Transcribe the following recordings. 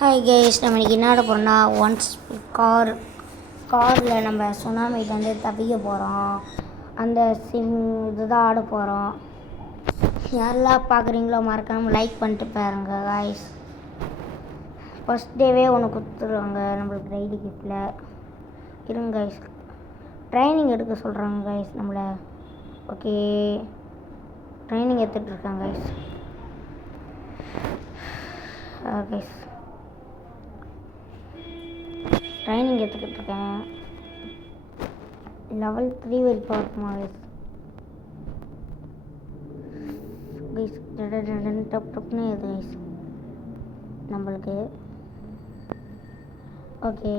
Hi guys, நம்ம இன்றைக்கி என்ன ஆட போகிறோம்னா காரில் நம்ம சுனாமிலேருந்து தப்பிக்க போகிறோம். அந்த இதுதான் ஆட போகிறோம். யாரெல்லாம் பார்க்குறீங்களோ மறக்காமல் லைக் பண்ணிட்டு பாருங்க கைஸ். ஃபஸ்ட் டேவே ஒன்று கொடுத்துருவாங்க நம்மளுக்கு டெய்லி கிஃப்டில். இருங்க கைஸ், ட்ரைனிங் எடுக்க சொல்கிறாங்க கைஸ் நம்மளை. ஓகே, ட்ரைனிங் எடுத்துகிட்ருக்காங்க கைஸ். கைஸ் ட்ரைனிங் எடுத்துக்கிட்டு இருக்கேன். லெவல் 3 வரைக்கும் இருக்குமா கைஸ். டப்னு இது கைஸ் நம்மளுக்கு. ஓகே,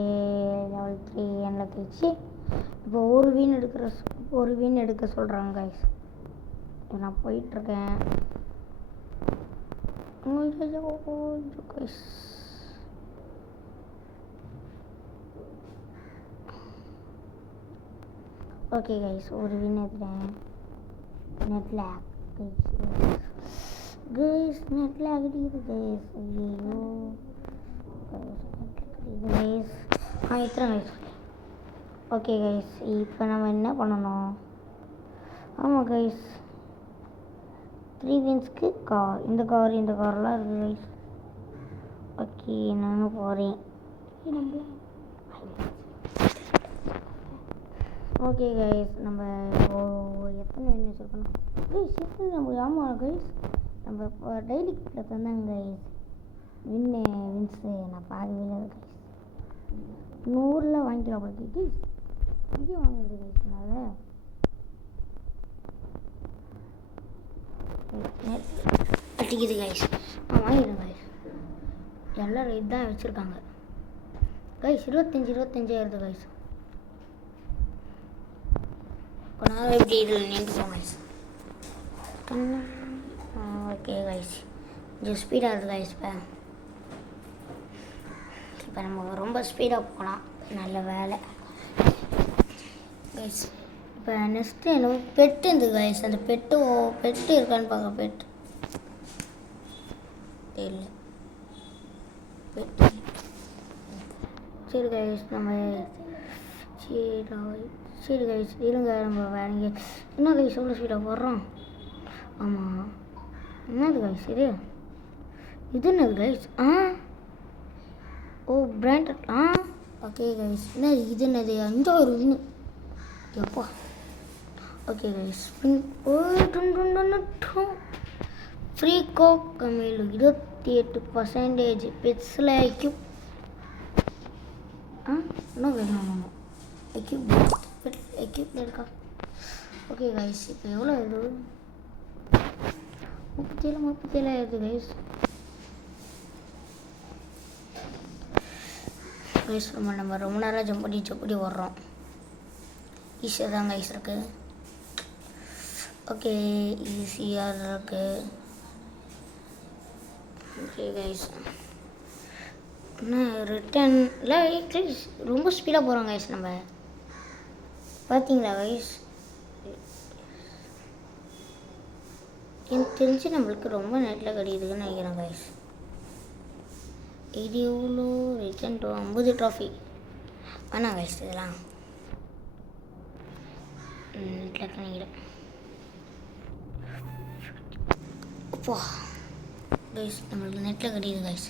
லெவல் 3 என்ன கழிச்சு இப்போ ஒரு வீன் எடுக்க சொல்கிறாங்க கைஸ். நான் போயிட்டுருக்கேன் கைஸ். ஓகே கைஸ், ஒரு வின் எடுத்துட்டேன். Net lag guys, net lag அடிக்குது கைஸ். ஐயோ கைஸ், இத்தனை கைஸ். ஓகே கைஸ், இப்போ நம்ம என்ன பண்ணணும்? ஆமாம் கைஸ், 3 வின்ஸ்க்கு இந்த கார்லாம் இருக்குது கைஸ். ஓகே, நானும் போகிறேன். ஓகே கைஸ், நம்ம எத்தனை வின் வச்சுருக்கணும் கைஸ்? எத்தனை நம்ம? ஆமாம் கைஸ், நம்ம இப்போ டெய்லி கிட்ட தந்தாங்க கைஸ் வின்ஸு. நான் பார்க்கவே இல்லை கைஸ். 100 வாங்கிக்கலாம் போல கைஸ். இங்கே வாங்குறது கைஸ். அடிக்குது கைஸ். வாங்கிடுங்க கைஸ். எல்லோரும் இதுதான் வச்சுருக்காங்க கைஸ். 25 ஆயிடுது கைஸ். கொஞ்சம் எப்படி இதில் நின்றுப்போம் கைஸ். ஓகே கைஸ், கொஞ்சம் ஸ்பீடாக இருக்குது கைஸ். இப்போ நம்ம ரொம்ப ஸ்பீடாக போகலாம். நல்ல வேலை கைஸ். இப்போ நெக்ஸ்ட்டு என்ன பெட்டு இருந்தது கைஸ். அந்த பெட்டு இருக்கான்னு பார்க்க. பெட்டு இல்லை, பெட்டு. சரி கைஸ், நம்ம சரி கைஸ் இருங்க. நம்ம வேறங்க என்ன கைஸ் எவ்வளோ ஸ்பீடாக போடுறோம்? ஆமாம், என்னது கைஸ் இது என்னது guys? Oh branded. Okay guys, என்ன இது என்னது? 5 வின்னு எப்போ? ஓகே கைஸ், ஃப்ரீ கோக் கம்மியில் 28% பெட்ஸில் ஐக்யூப். என்ன வேணும்? எக்யூப் இருக்கா? ஓகே கைஸ், இப்போ எவ்வளோ இது? 37 ஆயிடுது கைஸ். கைஸ், நம்ம ரொம்ப நேரம் ஜம்ப் பண்ணி வர்றோம். ஈஸியாக தான் கைஸ் இருக்கு. ஓகே, ஈஸியாக இருக்கு. ஓகே கைஸ், ரிட்டன் இல்லை கைஸ். ரொம்ப ஸ்பீடாக போகிறோம் கைஸ். நம்ம பார்த்தீங்களா கைஸ்? எனக்கு தெரிஞ்சு நம்மளுக்கு ரொம்ப நெட்டில் கிடைக்குதுன்னு நினைக்கிறேன் கைஸ். இது எவ்வளோ? ரிட்டன் 50 ட்ராஃபி வேணாம் கைஸ். இதெல்லாம் நெட்டில் நினைக்கிறேன். அப்போ கைஸ், நம்மளுக்கு நெட்டில் கிடைக்குது கைஸ்.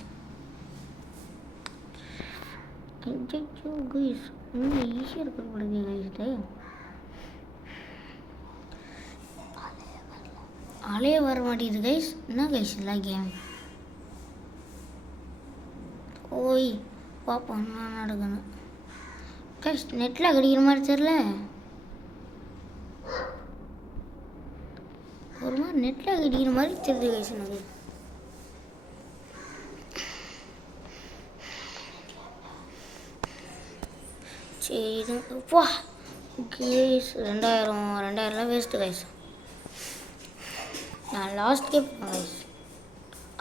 கைஸ் இன்னும் ஈஸியாக இருக்கப்படுது கைஸ். ஆளே வர மாட்டேங்குது கைஸ். என்ன கைஸ் எல்லாம் கேம்? ஓய் பாப்போம் என்ன நடக்கணும் கைஸ். நெட்டில் கிடைக்கிற மாதிரி தெரியல. ஒரு மாதிரி நெட்டில் கிடைக்கிற மாதிரி தெரியுது கைஸ் எனக்கு. சரி வா கைஸ், 2000 வேஸ்ட்டு கைஸ். நான் லாஸ்ட் கேப் கைஸ்.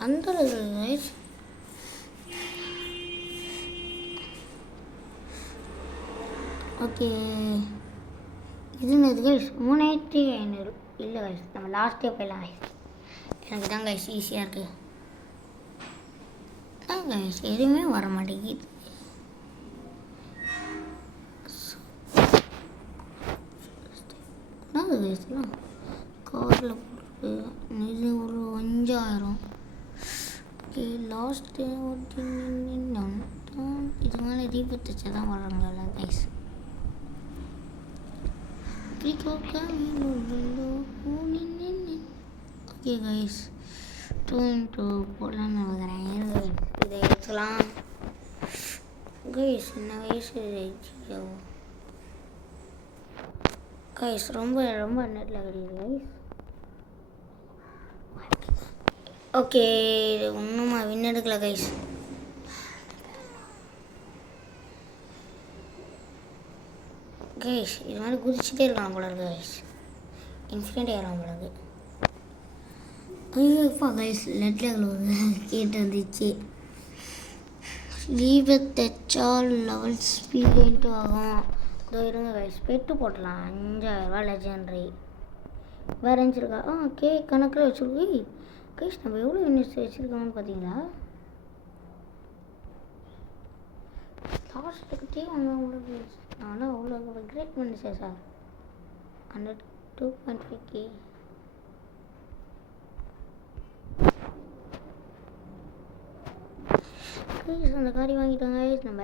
அந்த கைஸ் ஓகே, இது கைஸ் 3500. இல்லை கைஸ், நம்ம லாஸ்ட் கேப் போயிடலாம் கைஸ். எனக்கு தான் கைஸ் ஈஸியாக இருக்குது. கைஸ் எதுவுமே வர மாட்டேங்குது. என்னது கைஸ்லாம் காரில் போட்டு இது ஒரு 5000. ஓகே லாஸ்ட்டு இது மேலே ரீபத் வச்சா தான் வர்றாங்களா கைஸ். ஓகே கைஸ் 2 போடலான்னு நினைக்கிறேன். இதை எடுத்துக்கலாம் கைஸ். என்ன வயசு கைஸ் ரொம்ப ரொம்ப நெட்டில் கிடையாது கைஸ். ஓகே ஒன்றுமா வின் எடுக்கல கைஸ். கைஸ் இது மாதிரி குதிச்சுட்டே இருக்கலாம் போல இருக்கு கைஸ். இன்ஃபினிட்டி ஏறலாம் போல இருக்கு. ஐயோ இப்போ கைஸ் நெட்டில் கேட்டு வந்துச்சு. லீவ் தைச்சால் லெவல் ஸ்பீடு ஆகும். இதோ இருங்க கைஸ் பெட்டு போட்டலாம். 5000 லெஜெண்டரி வேறு இருந்துச்சிருக்கா. ஓகே கணக்கில் வச்சுருக்கு கைஸ். நம்ம எவ்வளோ யூனிட்ஸ் வச்சுருக்கோம்னு பார்த்தீங்களா? லாஸ்ட்டுக்கிட்டே வாங்க உங்களுக்கு. ஆனால் அவ்வளோ கிரேட் பண்ணிச்சேன் சார். 102.5K. அந்த காரி வாங்கிட்டாங்க நம்ம.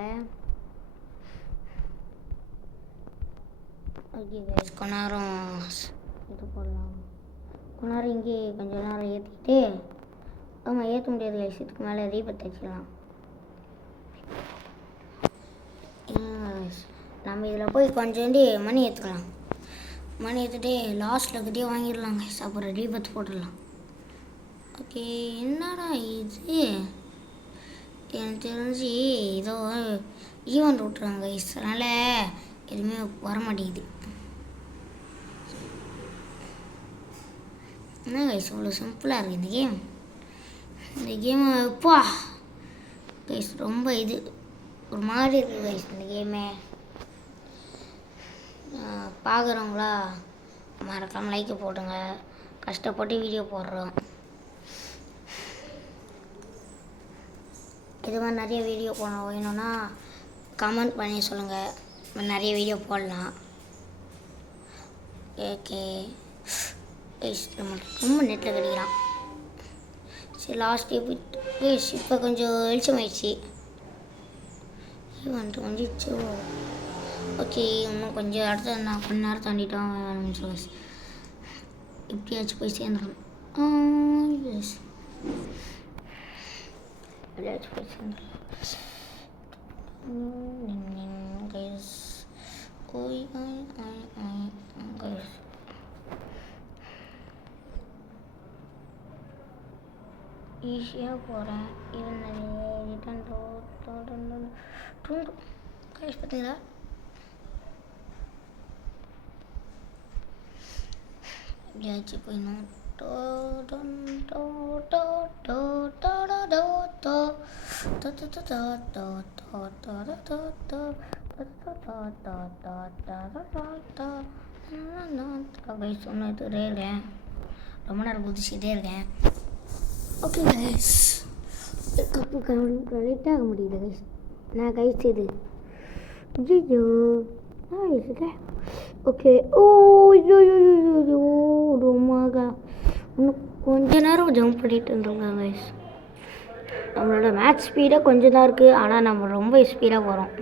ஓகே கைஸ் கொஞ்ச நேரம் இது போடலாம். கொஞ்ச நேரம் இங்கே கொஞ்சம் நேரம் ஏற்றிக்கிட்டு ஆமாம் ஏற்ற முடியாது கைஸ். இதுக்கு மேலே ரீபத் வச்சுக்கலாம். நம்ம இதில் போய் கொஞ்சோண்டி மணி ஏற்றுக்கலாம். மணி ஏற்றுட்டு லாஸ்ட்டில் கிட்டே வாங்கிடலாம் கைஸ். அப்புறம் ரீபத் போட்டுடலாம். ஓகே என்னடா இது எனக்கு தெரிஞ்சு ஏதோ ஈவெண்ட் விட்றாங்க கைஸ். அதனால் எதுவுமே வர மாட்டேங்குது. என்ன கைஸ் அவ்வளோ சிம்பிளாக இருக்குது இந்த கேம். இந்த கேமை எப்பா கைஸ் ரொம்ப இது ஒரு மாதிரி இருக்குது கைஸ் இந்த கேமே. பார்க்குறவங்களா மறக்காமல் லைக்கை போடுங்க. கஷ்டப்பட்டு வீடியோ போடுறோம். இது மாதிரி நிறைய வீடியோ வேணும்னா கமெண்ட் பண்ணி சொல்லுங்கள். நிறைய வீடியோ போடலாம். ஓகே நம்மளுக்கு ரொம்ப நெட்டில் கிடைக்கலாம். சரி லாஸ்ட் இப்போ கொஞ்சம் வெளிச்சம் ஆயிடுச்சு. வந்துட்டு வந்துச்சு. ஓகே இன்னும் கொஞ்சம் அடுத்த நான் கொஞ்ச நேரம் தாண்டிட்டோம். எப்படியாச்சும் போய் சேர்ந்துடணும். எஸ் எப்படியாச்சும் போய் சேர்ந்துடலாம் கைஸ். ஈஸியாக போகிறேன். ரிட்டன் கைஸ் பார்த்தீங்களா? எப்படியாச்சும் போயிடணும். கைஸ் சொன்னதுரே இருக்கேன். ரொம்ப நேரம் குதிச்சுட்டே இருக்கேன். ஓகே கைஸ் கப்பு கனெக்ட் ஆக முடியல கைஸ். நான் கைஸ் இது ஜிஜோ ஓகே. ஓ ஐயோ ரொம்பங்க இன்னும் கொஞ்ச நேரம் ஜம்ப் பண்ணிட்டு இருந்திருக்காங்க கைஸ். நம்மளோட மேட்ச் ஸ்பீடாக கொஞ்சம் தான் இருக்குது. ஆனால் நம்ம ரொம்ப ஸ்பீடாக போகிறோம்.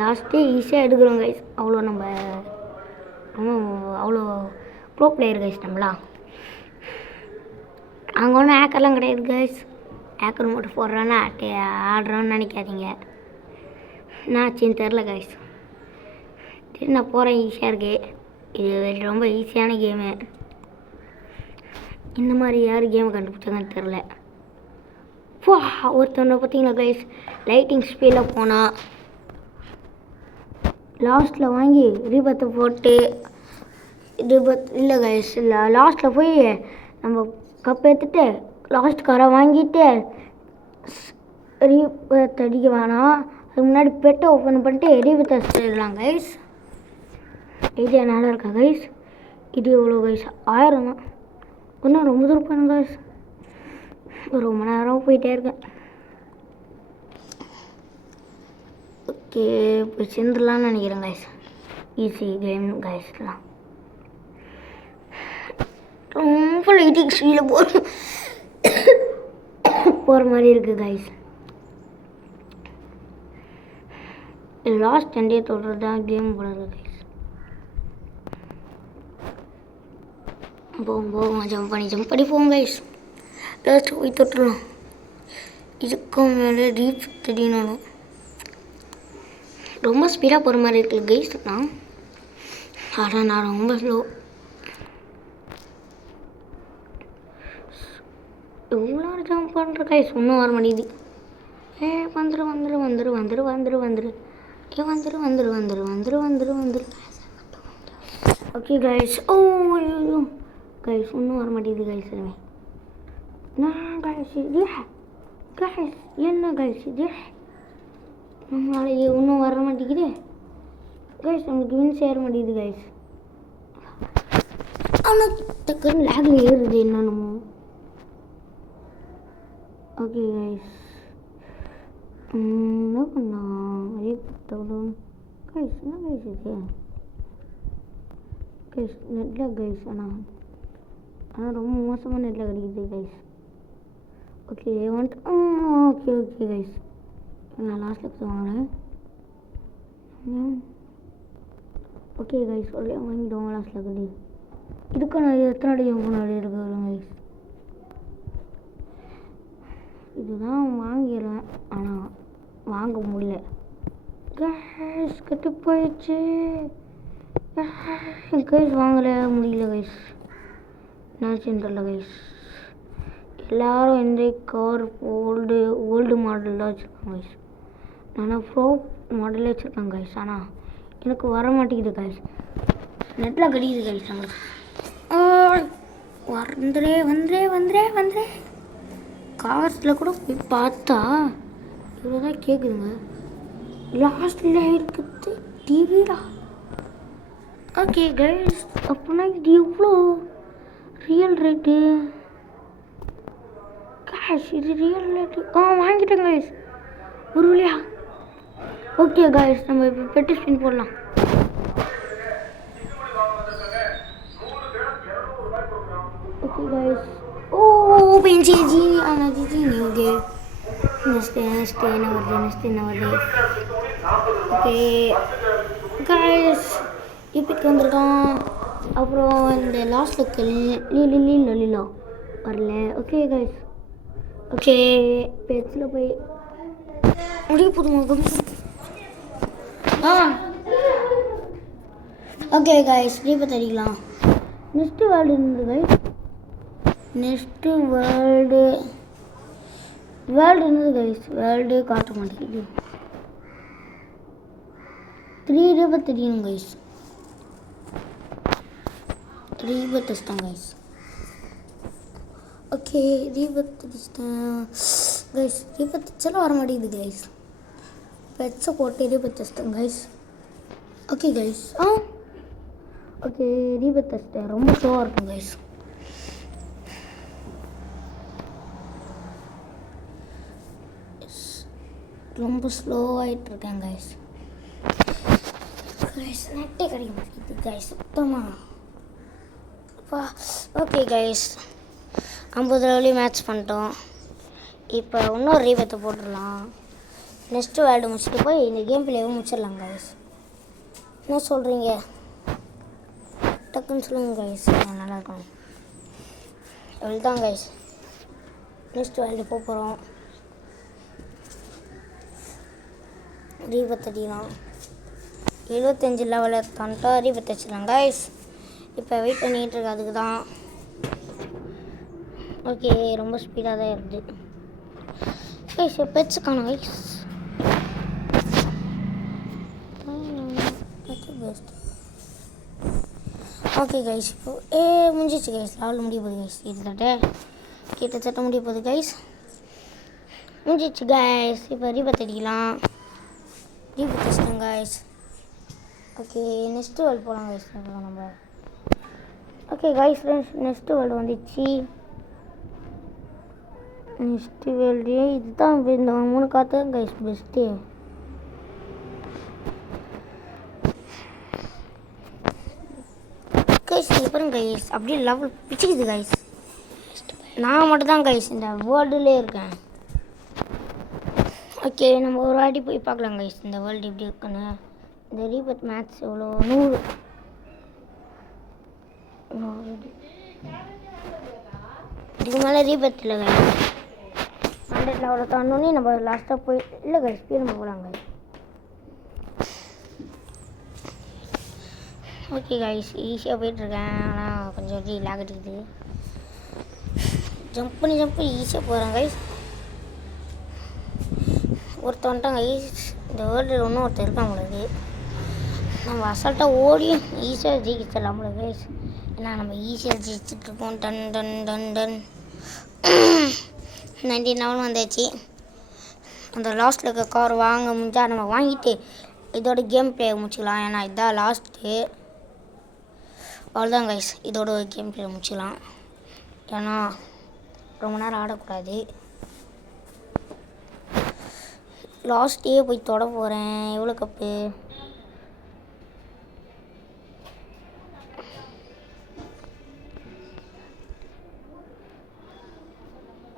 லாஸ்ட்டே ஈஸியாக எடுக்கிறோம் கைஸ். அவ்வளோ நம்ம அவ்வளோ ப்ரோ பிளேயர் கைஸ் நம்மளாம். அங்கே ஒன்றும் ஹேக்கர்லாம் கிடையாது கைஸ். ஹேக்கர் மட்டும் போடுறான்னா ஆடுறோன்னு நினைக்காதீங்க. என்னாச்சுன்னு தெரில கைஸ். சரி நான் போகிறேன். ஈஸியாக இருக்குது. இது ரொம்ப ஈஸியான கேமு. இந்த மாதிரி யார் கேமை கண்டுபிடிச்சாங்கன்னு தெரில. ஒருத்தவனை பார்த்தீங்களா கைஸ் லைட்டிங் ஸ்பீடில் போனால் லாஸ்ட்டில் வாங்கி ரீபத்தை போட்டு ரீபத் இல்லை கைஸ் இல்லை லாஸ்ட்டில் போய் நம்ம கப் எடுத்துட்டு லாஸ்ட் காரை வாங்கிட்டு ரீபத் அடிக்க வேணாம். அதுக்கு முன்னாடி பெட்டை ஓப்பன் பண்ணிட்டு ரீபத்தை அடிச்சிடலாம் கைஸ். இது நல்லா இருக்கா கைஸ்? இது எவ்வளோ கைஸ்? 1000 தான். இன்னும் ரொம்ப தூரம் போகணும் கைஸ். ரொம்ப நேரம் போயிட்டே இருக்கேன். ஓகே இப்போ சேர்ந்துடலான்னு நினைக்கிறேன் கைஸ். ஈஸி கேம் கைஸ்லாம் ரொம்ப லைட்டிங் ஸ்பீடில் போகிற மாதிரி இருக்குது கைஸ். லாஸ்ட் 10 டே தொடர்றது தான் கேம் போடுறது கைஸ். போவோம் ஜம்ப் பண்ணி போவோம் கைஸ். லாஸ்ட் போய் தொட்டுடலாம். இதுக்கும் மேலே ரீப் திடீர்னு ரொம்ப ஸ்பீடாக போகிற மாதிரி இருக்குது கைஸ். நான் ரொம்ப ஸ்லோ. எவ்வளோ ஜம்ப் பண்ணுற கைஸ் ஒன்றும் வர மாட்டேங்குது. வந்துரு ஓகே கைஸ். ஓ கைஸ் ஒன்றும் வர மாட்டேங்குது கைஸ். நான் கைஸ் இது கைஸ் என்ன கைஸ் இது நம்மளால ஒன்றும் வர மாட்டேங்குது கைஸ். நமக்கு வின் சேர மாட்டேங்குது கைஸ். ஆனால் டக்குன்னு லேகில் ஏறுது என்னென்னமோ. ஓகே கைஸ் என்ன பண்ணலாம் அதே கைஸ் என்ன கைஸ் இது கைஸ் நெட்டில் கைஸ். ஆனால் ரொம்ப மோசமாக நெட்டில் கிடைக்குது கைஸ். ஓகே ஓகே கைஸ் நான் லாஸ்ட்டில் வாங்கினேன். ஓகே கைஸ் வாங்கிடுவாங்க லாஸ்ட்டில் கடி. இதுக்கு நான் எத்தனை அடி முன்னாடி இருக்கிறேன் கைஸ். இதுதான் வாங்கிடுறேன் ஆனால் வாங்க முடியல கைஸ். கெட்டு போயிடுச்சு கைஸ். வாங்கலை முடியல கைஸ். என்னாச்சுன்னு தெரியல கைஸ். எல்லோரும் இந்த கார் ஓல்டு மாடல் தான் வச்சுருக்காங்க கைஸ். நான் ப்ரோ மாடலே வச்சுருக்கேன் கைஸ். ஆனால் எனக்கு வர மாட்டேங்குது கைஸ். நெட்டில் கிடைக்குது கைஸ். வந்துரே கார்ஸில் கூட போய் பார்த்தா இவ்வளோ தான் கேட்குதுங்க. லாஸ்ட்டில் இருக்குது டிவிடா. ஓகே கைஸ் அப்படின்னா இது எவ்வளோ ரியல் ரேட்டு கைஸ்? இது ரியல் ரேட்டு வாங்கிட்டேன் கைஸ் ஒரு வழியா. ஓகே கைஸ் நம்ம இப்போ பெட்டி ஸ்பின் போடலாம். ஓகே கைஸ் பெஞ்சு ஆனால் நீங்கள் நெக்ஸ்ட் என்ன வருது. ஓகே கைஸ் இப்போக்கு வந்திருக்கான். அப்புறம் இந்த லாஸ்ட்டில் லீலா வரல. ஓகே கைஸ் ஓகே பெட்ஸில் போய் முடிய போதுமா. ஓகே கைஸ் தீபத்தை அடிக்கலாம். நெக்ஸ்ட்டு வேர்ல்டு இருந்தது கைஸ். நெக்ஸ்ட்டு வேர்ல்டு இருந்தது கைஸ். வேர்ல்டு காட்ட மாட்டேங்குது. 3 ரூபாய் தெரியணும் கைஸ். 3 ரூபாய் தச்சிட்டேன் கைஸ். ஓகே ரீபத் தச்சிட்டேன் கைஸ். ரீபத் தச்சாலும் வர மாட்டேங்குது கைஸ். பெட்ஸை போட்டு ரீபத் தச்சிட்டேன் கைஸ். ஓகே கைஸ் ஓகே ரீபத் தச்சிட்டேன். ரொம்ப ஸ்லோவாக இருக்கும் கைஸ். ரொம்ப ஸ்லோவாகிட்ருக்கேன் கைஸ். நெட்டே கிடைக்க மாட்டேங்குது கைஸ் சுத்தமாக. ஓகே கைஸ் 50 லெவலையும் மேட்ச் பண்ணிட்டோம். இப்போ இன்னொரு ரீபத்தை போட்டுடலாம். நெக்ஸ்ட்டு வேர்ல்டு முடிச்சுட்டு போய் இந்த கேம் பிளேவும் முடிச்சிடலாம் கைஸ். என்ன சொல்கிறீங்க? டக்குன்னு சொல்லுங்கள் கைஸ். நல்லாயிருக்கும். எவ்வளோ தான் கைஸ் நெக்ஸ்ட் வேர்ல்டு போக போகிறோம். ரீபத்தடிலாம் 75 லெவலில் தாண்டா ரீபத் வச்சிடலாம் கைஸ். இப்போ வெயிட் பண்ணிகிட்டு இருக்கு அதுக்கு தான். ஓகே ரொம்ப ஸ்பீடாக தான் இருக்குது கைஸ். பெட்ஸ் காணும் கைஸ். ஓகே கைஸ் இப்போ முடிஞ்சிச்சு கைஸ். லெவல் முடிய போகுது கைஸ். கிட்டத்தட்ட முடிய போகுது கைஸ். முடிஞ்சிச்சு கைஸ். இப்போ ரீபத் அடிக்கலாம். ரீபத் வச்சிட்டோம் கைஸ். ஓகே நெக்ஸ்ட்டு வேர்ல்டு போகலாம் கைஸ். நம்ம ஓகே கைஸ் நெக்ஸ்ட்டு வேர்ல்டு வந்துச்சு. நெக்ஸ்ட்டு வேர்ல்டு இதுதான் இந்த 3 காற்று கைஸ் பெஸ்ட்டு. கைஸ் இங்கே பாருங்க கைஸ் அப்படியே லெவல் பிச்சுக்குது கைஸ். நான் மட்டும் தான் கைஸ் இந்த வேர்ல்டுலே இருக்கேன். ஓகே நம்ம ஒரு வாட்டி போய் பார்க்கலாம் கைஸ் இந்த வேர்ல்டு எப்படி இருக்குன்னு. இந்த ரீபத் மேட்ச் எவ்வளோ 100. இதுக்கு மேலே ரீபத் இல்லை கைஸ். 100 அவ்வளோ தாண்டோன்னே நம்ம லாஸ்ட்டாக போய் இல்லை கைஸ் போய் நம்ம போகலாம் கைஸ். ஓகே கைஸ் ஈஸியாக போயிட்டுருக்கேன். ஆனால் கொஞ்சம் லாக் அடிக்குது. ஜம்ப் பண்ணி ஈஸியாக போகிறேன் கைஸ். ஒருத்தவன்ட்டான் கைஸ். இந்த வேர்ல்டில் இன்னும் ஒருத்தர் இருக்கான் உங்களுக்கு. நம்ம அசால்ட்டாக ஓடி ஈஸியாக ஜெயிச்சிடலாம் நம்மளுக்கு கைஸ். ஏன்னா நம்ம ஈஸியாக ஜெயிச்சிட்ருக்கோம். டன் டன் டன் டன் 99 வந்தாச்சு. அந்த லாஸ்ட்டில் இருக்க கார் வாங்க முடிஞ்சால் நம்ம வாங்கிட்டு இதோட கேம் பிளே முடிச்சுக்கலாம். ஏன்னா இதுதான் லாஸ்ட்டு. அவ்வளோதான் கைஸ் இதோட கேம் பிளே முடிச்சுக்கலாம். ஏன்னா ரொம்ப நேரம் ஆடக்கூடாது. லாஸ்ட்டே போய் தொட போகிறேன். எவ்வளோ கப்பு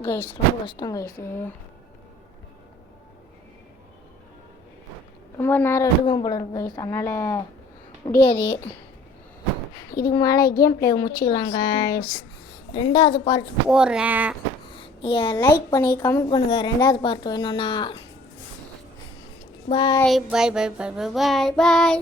கைஸ். ரொம்ப கஷ்டம் கைஸ். ரொம்ப நேரம் எடுக்கும் போல இருக்கு கைஸ். அதனால் முடியாது. இதுக்கு மேலே கேம் பிளே முடிச்சுக்கலாம் கைஸ். 2வது பார்ட் போடுறேன். நீங்கள் லைக் பண்ணி கமெண்ட் பண்ணுங்கள் 2வது பார்ட் வேணும்னா. பாய் பாய் பாய் பாய் பாய் பாய் பாய்.